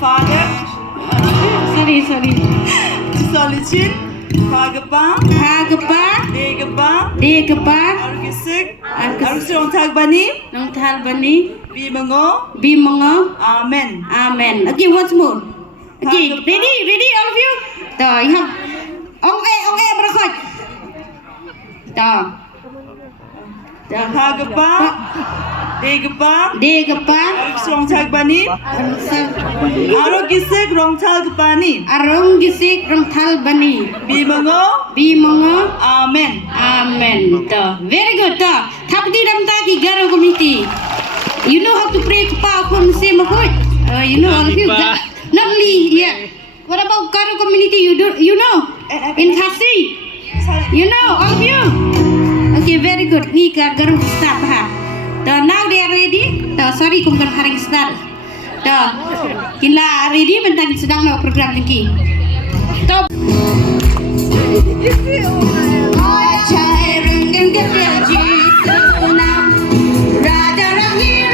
Father. Sorry. Solicin. Pagapa. Degapa. Argisik. Argisik tagbani. Nong Talbani. Bimango. Amen. Okay, once more. Okay, ready, all of you? You have ong berakot. Pagapa. Degapa. Argisik tagbani. Argisik tagbani. Arong gisik rong Talbani. Bimango. Amen. Very good. Tapdi damta ki Garo community. You know how to pray kapa kon se makot. You know all of you. Not only here. What about Garo community? You know? In Khasi. You know, all of you. Okay, very good. Ni ka Garo start ha. Now they are ready. Sorry kung kan haring start. Kila ready mentang sedang nak program lagi. Top. Cai renggang kepiaji tunam, radar angin